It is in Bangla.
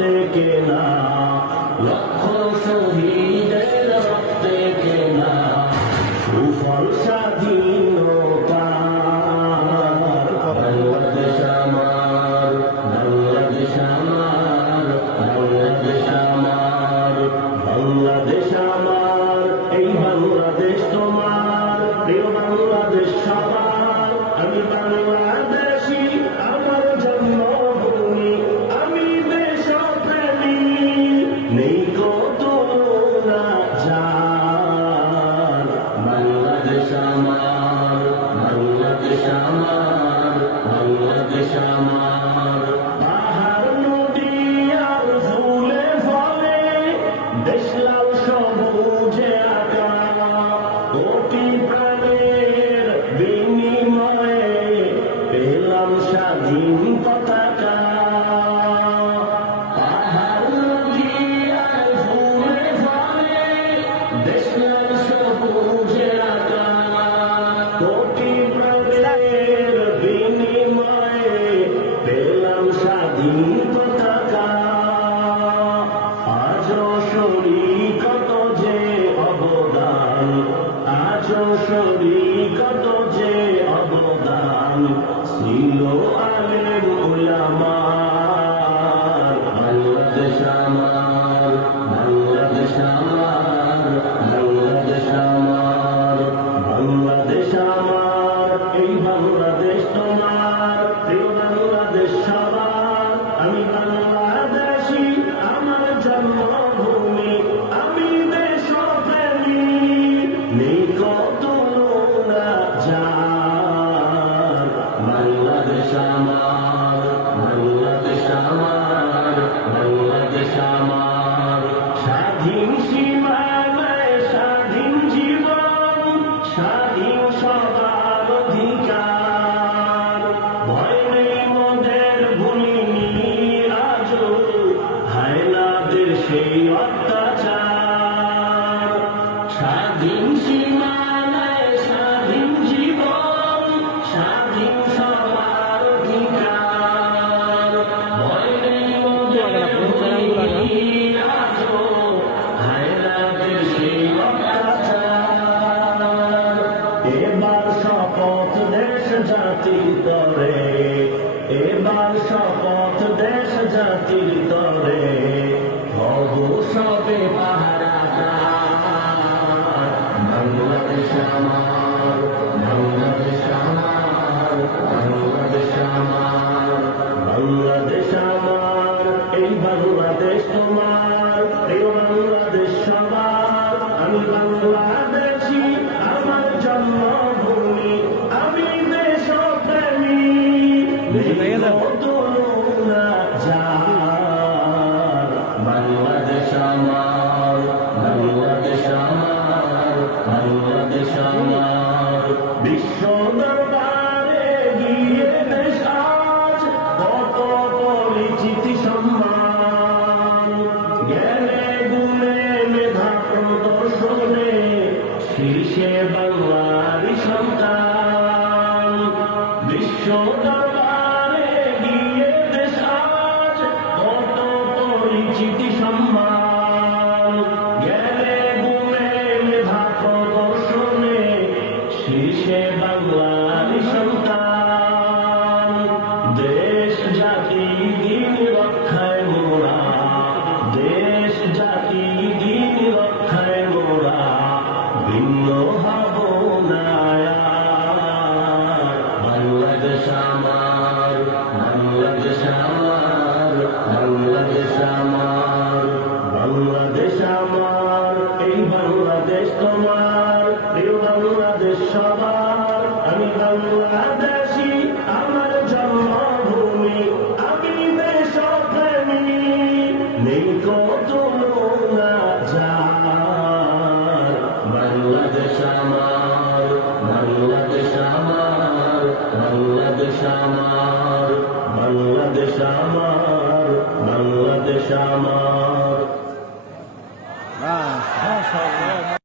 রক্তে কেনা, লক্ষ শহীদের রক্তে কেনা সুফল স্বাধীনতা। বাংলাদেশ আমার, বাংলাদেশ আমার, বাংলাদেশ আমার, বাংলাদেশ আমার, এই বাংলাদেশ তোমার, প্রিয় বাংলাদেশ সবার। আমি বাংলাদেশী, আমার জন্মভূমি, আমি দেশপ্রেমী, নেই কো তুলনা যার। বাংলাদেশ আমার, বাংলাদেশ আমার, বাংলাদেশ আমার। পাহাড় নদী আর ফুলে ফলে দেশ লাল সবুজে আঁকা, কোটি প্রাণের বিনিময়ে পেলাম স্বাধীন পতাকা। পাহাড় নদী আর ফুলে ফলে দেশ লাল সবুজে আঁকা, কোটি প্রাণের বিনিময়ে পেলাম স্বাধীন পতাকা। আজও শরীকত যে অবদান, আজও শরীকত যে অবদান ছিল আলেম উলামার। বাংলাদেশ আমার, বাংলাদেশ আমার, বাংলাদেশ আমার, বাংলাদেশ আমার, এই বাংলাদেশ তোমার, প্রিয় বাংলাদেশ সবার। আমি বাংলাদেশী, আমার জন্মভূমি, আমি দেশপ্রেমী, নেই কো তুলনা যার। বাংলাদেশ আমার, বাংলাদেশ আমার, বাংলাদেশ আমার। স্বাধীন সীমানায় স্বাধীন জীবন, স্বাধীন সবার অধিকার। ভয় নেই মোদের, ভুলিনি আজও হায়নাদের সেই অত্যাচার। স্বাধীন সীমানায় স্বাধীন জীবন, স্বাধীন সবার অধিকার। ভয় নেই মোদের, ভুলিনি আজও হায়নাদের সেই অত্যাচার। এবার শপথ দেশ জাতির তরে, এবার শপথ দেশ জাতির তরে, হব সবে পাহারাদার। বাংলাদেশ আমার, বাংলাদেশ আমার, বাংলাদেশ আমার, বাংলাদেশ আমার, এই বাংলাদেশ তোমার, প্রিয় বাংলাদেশ সবার। আমি বাংলাদেশী, আমার জন্মভূমি, আমি দেশপ্রেমী, নেই কো তুলনা যার। বাংলাদেশ আমার, বাংলাদেশ আমার, বাংলাদেশ আমার। বিশ্ব দরবারে গিয়ে দেশ আজ কত পরিচিতি সম্মান, জ্ঞানে গুণে মেধা প্রদর্শনে শীর্ষে বাংলারই সন্তান। বিশ্ব দরবারে গিয়ে দেশ আজ কত পরিচিতি সম্মান, জ্ঞানে গুণে মেধা প্রদর্শনে শীর্ষে বাংলারই সন্তান। দেশ জাতি দিন রক্ষায় মোরা, দেশ জাতি দিন রক্ষায় মোরা, ভিন্ন হব না আর। বাংলাদেশ আমার, বাংলাদেশ আমার, বাংলাদেশ আমার, বাংলাদেশ আমার, এই বাংলাদেশ তোমার, প্রিয় বাংলাদেশ সবার। আমি বাংলাদেশ